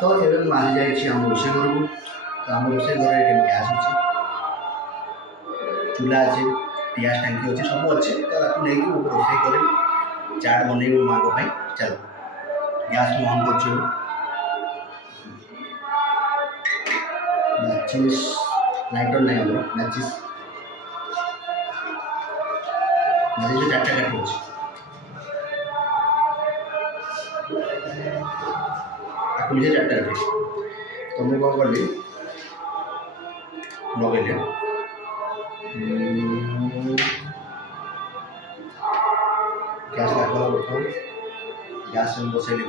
तो ଏବେ ମୁଁ ଆସିଯାଇଛି ଆମ ରୋଷେଇ ଘରକୁ। ତ ଆମ ରୋଷେଇ ଘରେ ଏଠି ଗ୍ୟାସ୍ ଅଛି, ଚୁଲା ଅଛି, ଗ୍ୟାସ୍ ଟାଙ୍କି ଅଛି, ସବୁ ଅଛି। ତ ତାକୁ ନେଇକି ମୁଁ ରୋଷେଇ କରିବି, ଚାଟ୍ ବନେଇବି ମୋ ମାଆଙ୍କ ପାଇଁ। ଚାଲ ଗ୍ୟାସ୍ ମୁଁ ଅନ୍ କରୁଛି। ମ୍ୟାଚିସ୍ ଲାଇଟର ନାହିଁ ଆମର, ମ୍ୟାଚିସ୍ ଚାରିଟା କାଠି ଅଛି। ତାକୁ ନିଜେ ଚାରିଟା କାଠି। ତ ମୁଁ କ'ଣ କଲି, ଲଗେଇଲି ଗ୍ୟାସ୍ ଲାଗିଗଲା। ବର୍ତ୍ତମାନ ଗ୍ୟାସ୍ ବସେଇଲି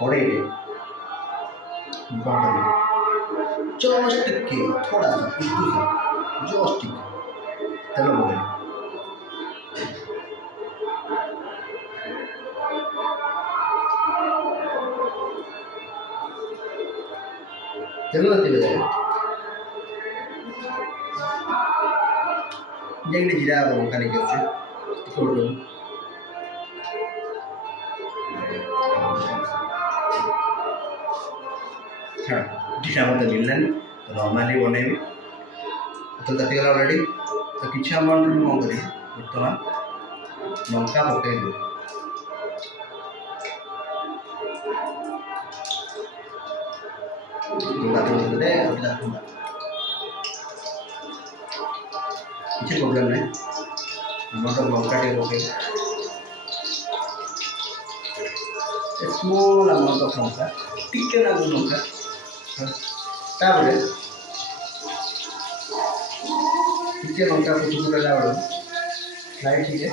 କଡ଼େଇରେ ମୁଁ କ'ଣ କଲି, ଜଷ୍ଟ ଟିକେ ଥୋଡ଼ା सा इतू सा जस्ट ଟିକେ ତେଲ ପକେଇଲି। ତେଲ ଯେତେବେଳେ ଯାଇକି ଜିରା ଲଙ୍କା ନେଇକି ଆସୁଛି ଟିକେ ଜିରା ମୋତେ ମିଳିଲାନି, ତ ନର୍ମାଲି ବନେଇବି। ତ ତାତିଗଲା ଅଲରେଡ଼ି। ତ କିଛି ଆମାଉଣ୍ଟରେ ମୁଁ କ'ଣ କରିବି, ବର୍ତ୍ତମାନ ଲଙ୍କା ପକାଇଦେବି। କିଛି ପ୍ରୋବ୍ଲେମ୍ ନାହିଁ, ଆମର ତ ଲଙ୍କା ଟିକେ ପକାଇବି, ସ୍ମଲ୍ ଆମାଉଣ୍ଟ ଅଫ୍ ଲଙ୍କା, ଟିକେ ଲାଗୁ ଲଙ୍କା। ତାପରେ ଟିକେ ଲଙ୍କା ଫୁଟିଲା ବେଳକୁ ସ୍ଲାଇଟ୍ ଟିକେ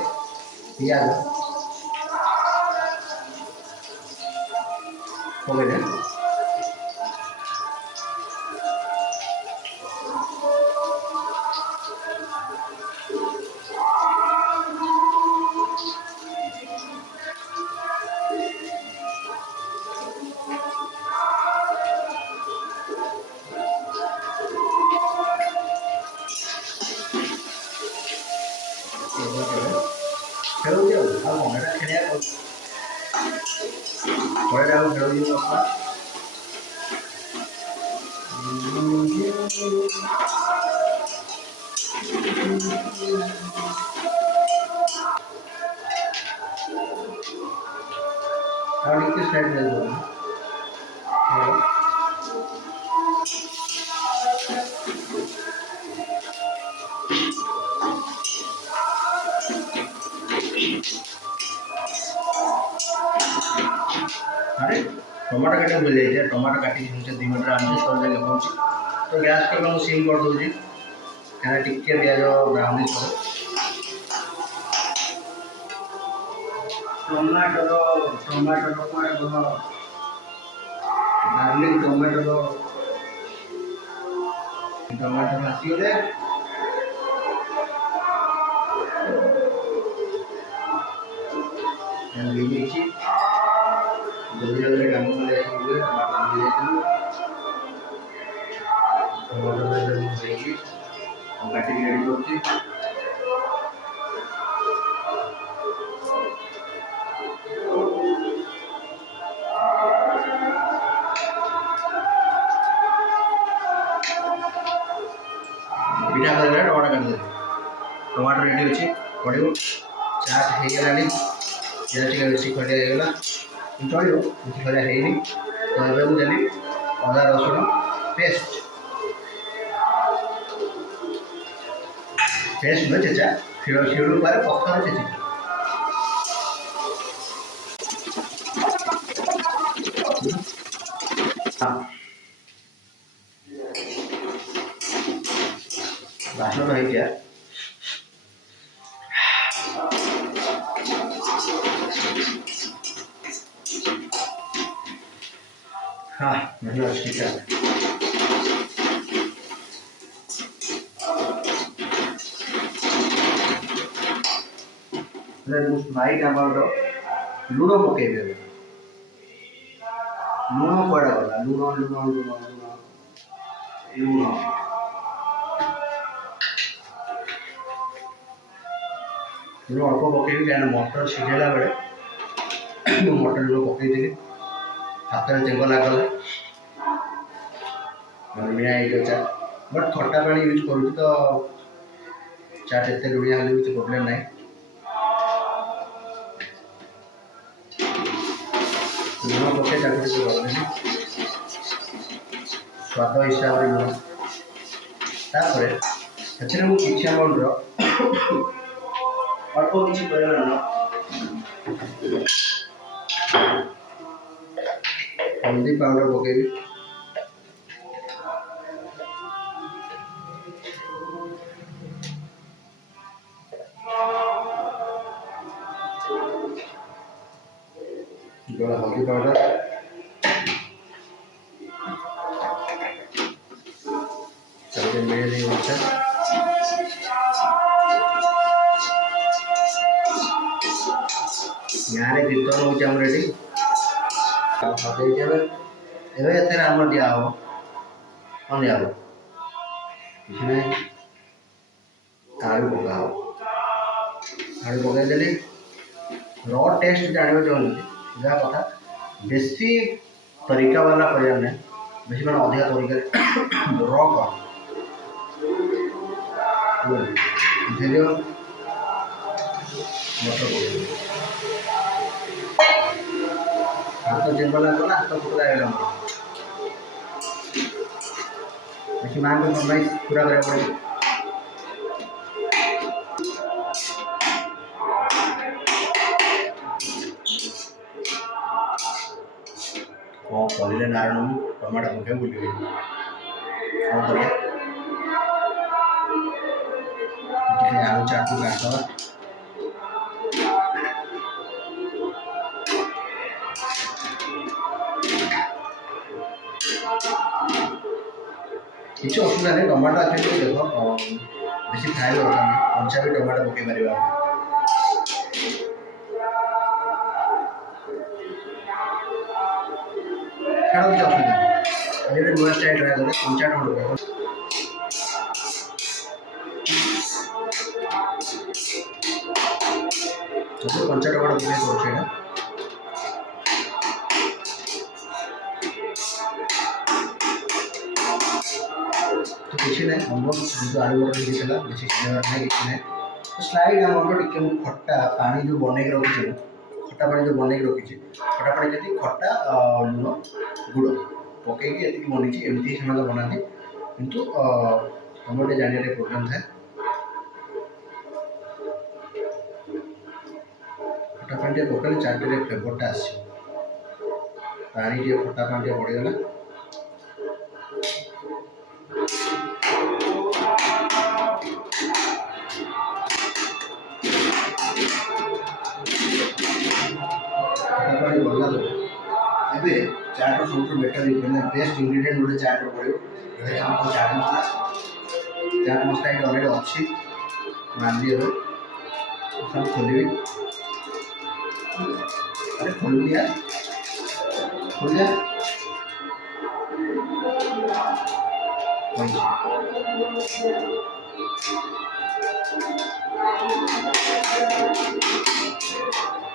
ପିଆଜ ପକାଇଲେ ଖେଳୁଛି ଆଉ କ'ଣ ଏଇଟା ଖେଳିବାକୁ ଘରେଟା ଆଉ ଖେଳୁଛି ମସଲା। ଆଉ ଟିକେ ସାଇଡ୍ ହେଇଯିବ। अरे टमाटो काटे भूल जाइए, टमाटो काटी 2 मिनट आमचे सर जाके पहुँची। तो गैस को मैं सिम कर दूँगी, क्या टिके पिज ब्राउनिश हो। टमाटो गार्लिक टमाटो आसीगले जल्दी जल्दी काम कर टमाटो काटिक रेडी कर पिठा कर टमाटो काट टमाटो रेडी अच्छे पड़ो चाट हो गलानी बेसी खटिया होगा चलो बेसी खटिया है। तो ये मुझे अदा रसुण पेस्ट नुहे चेचा शिड़ू पारे पत्थर चेची बासन है क्या हाँ मतलब ठीक है। लाइट अमाउंट लुण पकईदे लुण कड़ा गला लुण लुण लुण लुण लुण लुण अल्प पकईबी क्या मटर सीझेला बेले मटर लुण पकई हाथ में चेंग लागला लुणिया चाट बट खट्टा पानी यूज करूँ तो चाट एत लुणिया हेल्ले किसी प्रोब्लेम ना लुण पकई स्वाद हिसाब से लुण तापर से किसी अमाउंट अल्प किसी परिमाण हल्दी पाउडर पकेबी हल्दी पाउडर मेरे यहाँ कीर्तन हो आम दिया कौन दिया किसी आलू पका आलू पकईदेली र टेस्ट जानवा चाहूँगी जहाँ कथा बेसी तरीका वाला कर बेसी मैंने अधिका तरीका र मटर हाथ जेबला गला हाथ फुटला देखिए माँ को फरमाइश पूरा करा पड़े कौन कर नारायण टमाटो पके बुले कौन कर आलू चाट को काटवा किसी असुविधा नहीं टमाटो एक्चुअली देख बेसी खाए दरकार नहीं कंचा भी टमाटो पकई पार छाड़ किसी असुविधा नहीं नुआ स्टाइल ट्राए करें कंचा टमाटो सब कंचा टमाटो पकई कर तो किसी ना ऑलमोस्ट जो आलू बटर होता है बेसी सिनेमार ना किसी ना तो स्लाइड अमाउंट टिके मु खट्टा पानी जो बने के रखी खट्टा पानी जो बने के रखी खट्टा पानी जति खट्टा लुण गुड़ पकई ये बनी एमती से बनाते किंतु टमाटो जाने प्रोब्लेम था खट्टा पानी पकड़े चाट फ्लेवरटा आस पानी खट्टा पानी बढ़ीगला ଏବେ ଚାଟ୍ର ସବୁଠୁ ବେଟର ମାନେ ବେଷ୍ଟ ଇନଗ୍ରିଡ଼ିଏଣ୍ଟ ଗୋଟେ ଚାଟ୍ର ପଡ଼ିବ ଏଇଟା ଆମର ଚାଟ୍ ମସଲା ଏଇଟା ଅଲରେଡ଼ି ଅଛି ମାରିଲି ଏବେ ସବୁ ଖୋଲିବି अरे खोल दिया खोल जा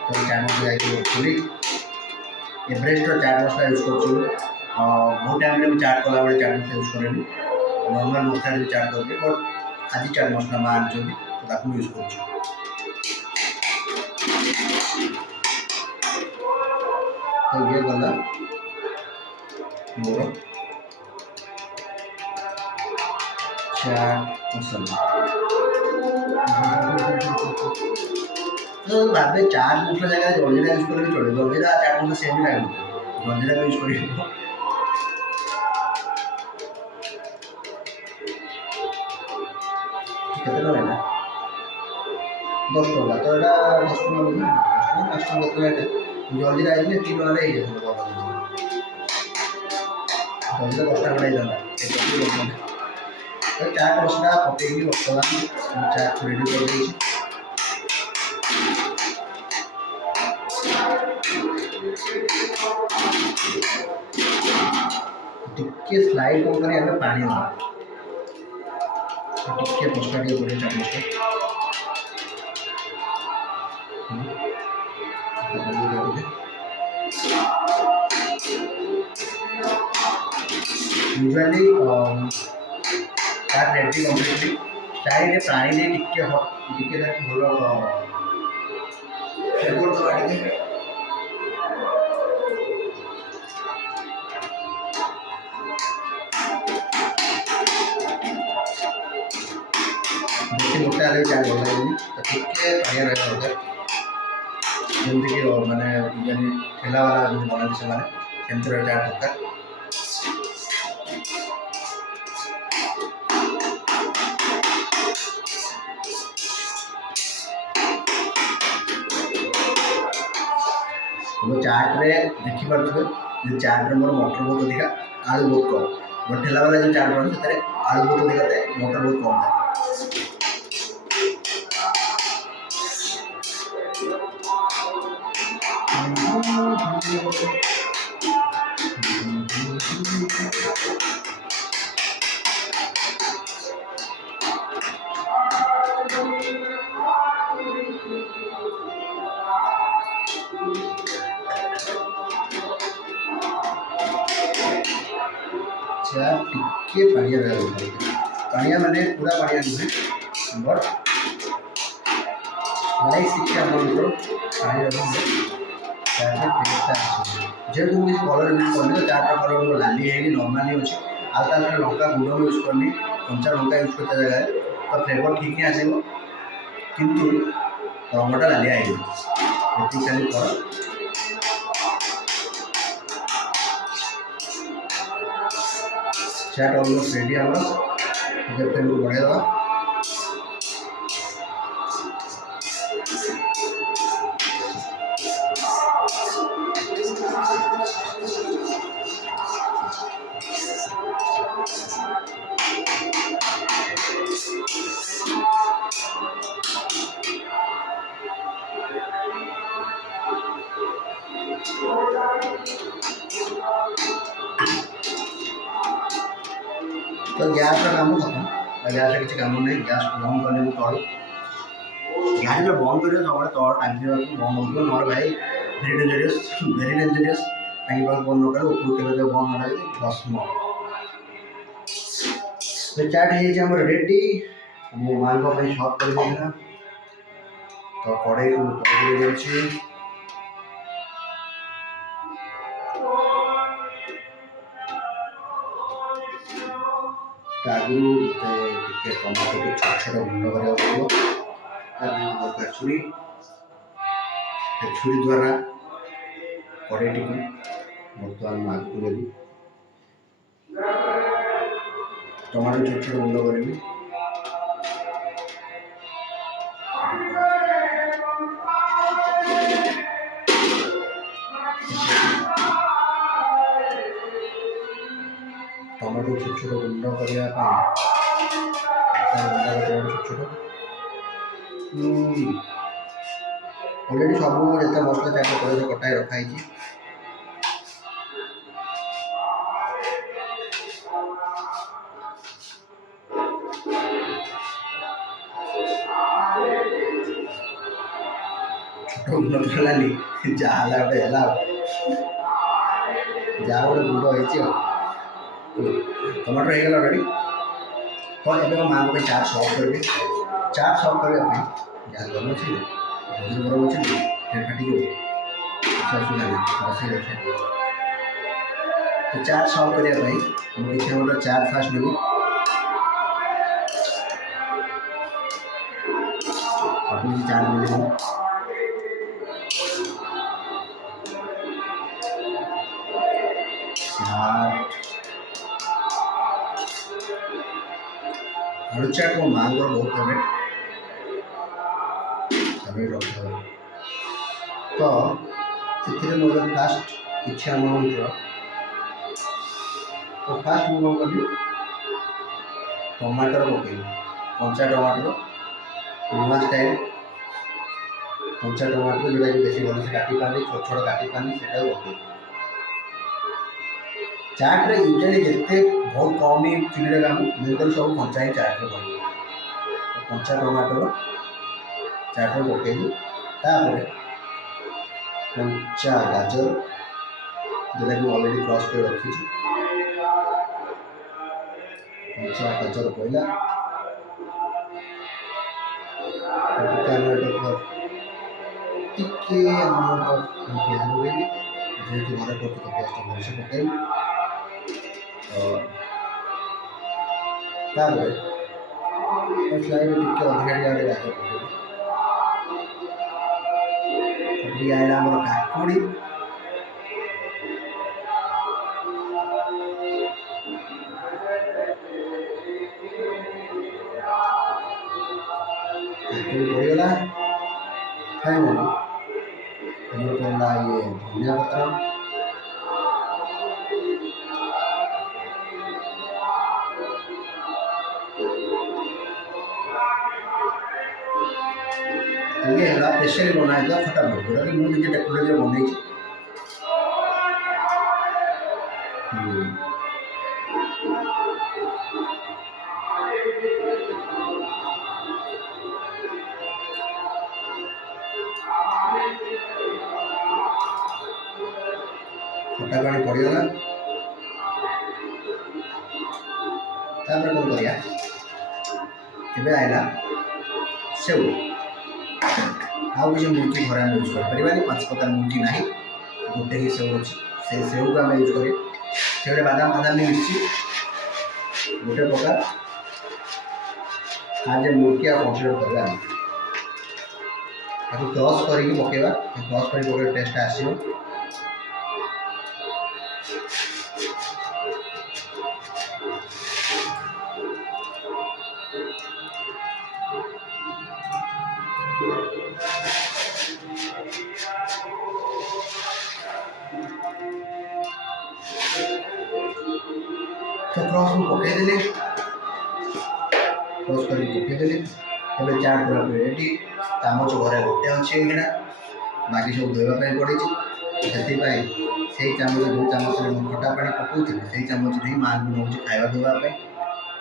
तो चाट मसला खोली एवरेस्ट चाट मसला यूज कर बहुत टाइम चाट कला बेले चाट मसला यूज करेनि नॉर्मल मसला भी चाट करके बट आज चाट मसला माँ आनी तो यूज कर तो ये गला मोर चाट मसला तो भावे चाट मसला जगह जलजीरा यूज कर चलो जलजीरा चाट मसला सेम लगे जलजीरा यूज कर दस टका तो यहाँ 10 टका 5 टका जलजीरा आई 3 टका जलजीरा 10 टका तो चाट मसला पकई बर्तमान चाट रेडी कर टिके स्लाइड कौन करें हमें पानी ना टिके मसला टे बढ़िया चाट मसला यूजुअली चाट रेडी कम्प्लीटली चाहे पानी दे टिके टिके भल फ्लेवर दवा टिके बेसी मोटा हेल्ले चाट भल लगे तो टिके पानिया रहा दरकार जमीक मैंने ठेला वाला बनाते से सेमती रहा चाट दरकार चाट रे देखी पारे चाट रे मोर मटर बहुत अधिका आलू बहुत कम मोर ठेला वाला जो चाट बना से आलू बहुत अधिका था मटर बहुत कम था टिके पानिया रहा पानिया माने पूरा पानिया नुहे बट लाइक टिके आमर पानी जेहेतु मुझे कलर यूज करनी तो चाट कलर मोर लाली है नर्माली अच्छे आलता लंका गुंड यूज करनी कंचा लंका यूज करता जगह तो फ्लेवर ठीक ही आसो किंतु रंगटा लालिया है खाली कर चाट अलमोस्ट रेडी आम फ्लेम को बढ़ाई दवा तो गैस का काम खत्म गैस किसी काम नहीं गैस बंद करने तल गैस जो बंद कर सब तल टांगी बंद हो ना भाई भेरी डेंजरियस टांगी बंद न कले ऊपर के बंद ना भस्म तो चाट है रेडी मो माँ को सर्व कर तो कड़े को आगु टे टमाटो को छोट छोट गुंड करा पड़ो छुरी छुरी द्वारा कड़े टी बर्तमान आगू देवी टमाटो छोट छोट गुंड करी टमाटो छोट छोट गुंड करने छोट छोट अलरेडी सब जो मसला चाट कर कटाई रखाई छोट गुंड करानी जहाँ गोटे है जहाँ गोटे गुंड हो टमाटर हो गला अलरेडी तो ये माँ को चाट सर्व करेंगे चाट सर्व करने गैस गरम अच्छे भोजन गरम अच्छे फेर फाटी जाए असुविधा नहीं बस रखे तो चाट सर्व करने किसी गोटे चाट फास्ट नेब आपको चाट मिले आलू चाट मो माँ को बहुत फेवरेट रख तो मोर फास्ट किसी अमाउंट तो फास्ट मुझे कौन कली टमाटर पकई कंचा टमाटर लुणा स्टाइल कंचा टमाटर जोटा कि बेस भल से काटी पानी छोट छोट काटी पानी से पकई चाट रे यूजुअली जिते बहुत कम ही चुनी काम मेरे सब कंचा ही चाट रे पड़े कंचा टमाटर चाट रे पकईलु कंचा गाजर जोटा कि ऑलरेडी क्रॉस कर रखी कंचा गाजर पहला टिके अमाउंट ऑफ प्याज पकईली जेहेतु घर कर प्याज भलसे पकईली तापर स्लाइड टिके अधिका आगे गाजर पकईली आईला आमर काकुड़ी पड़गला फाइनली पड़ला ये धनिया पत्र ये है स्पेशली बनाया था फटाफट जोटा कि मुझे टेक्नोलोजी बनई खटा पानी पड़गला तापर कौन करिया एबे आइला सेव आउ किसी मुर्गी घर आम यूज कर 5 प्रकार मुर्गी ना गोटे ही सेव अच्छी से सेव को आम यूज करें से बादाम बादाम भी मिर्ची गोटे प्रकार आज मुर्गी आ कंसीडर करवा क्रॉस करके पकेबा क्रॉस कर पके टेस्ट आसो तो क्रॉस में पकईदे क्रॉस कर पकईदे एवं चाट पूरा रेडी चामच घर गोटे अच्छे बाकी सब धोवाई पड़ी से चामच जो चामच खटा पानी पकाउली से चामच ही माँ को नौ खावा देवाई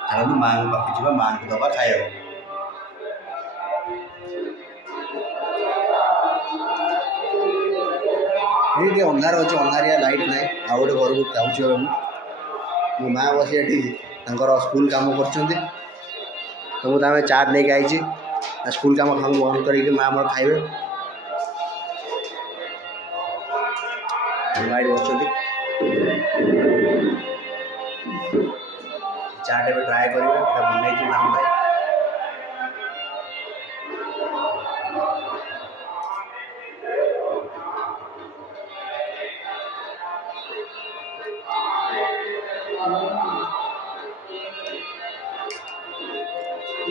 चलो माँ को पाखी जा माँ को दबा खाया ये अंधार अच्छे अंधारिया लाइट ना आ गए घर को जाऊँ मो माँ बसी ये स्कूल काम कर तो मुझे चाट नहीं आई स्कूल काम खाऊ बंद करके माँ मोर खाइबे लाइट बस चाट ए ट्राए करेंगे बनई भाई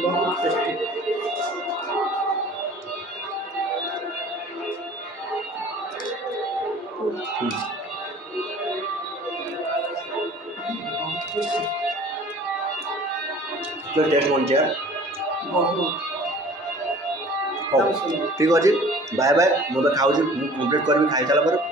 बहुत टेस्टी तो टेस्ट मन चाहिए ठीक अच्छे बाय बाय मुझे खाऊ कंप्लीट करी खाई सारा पर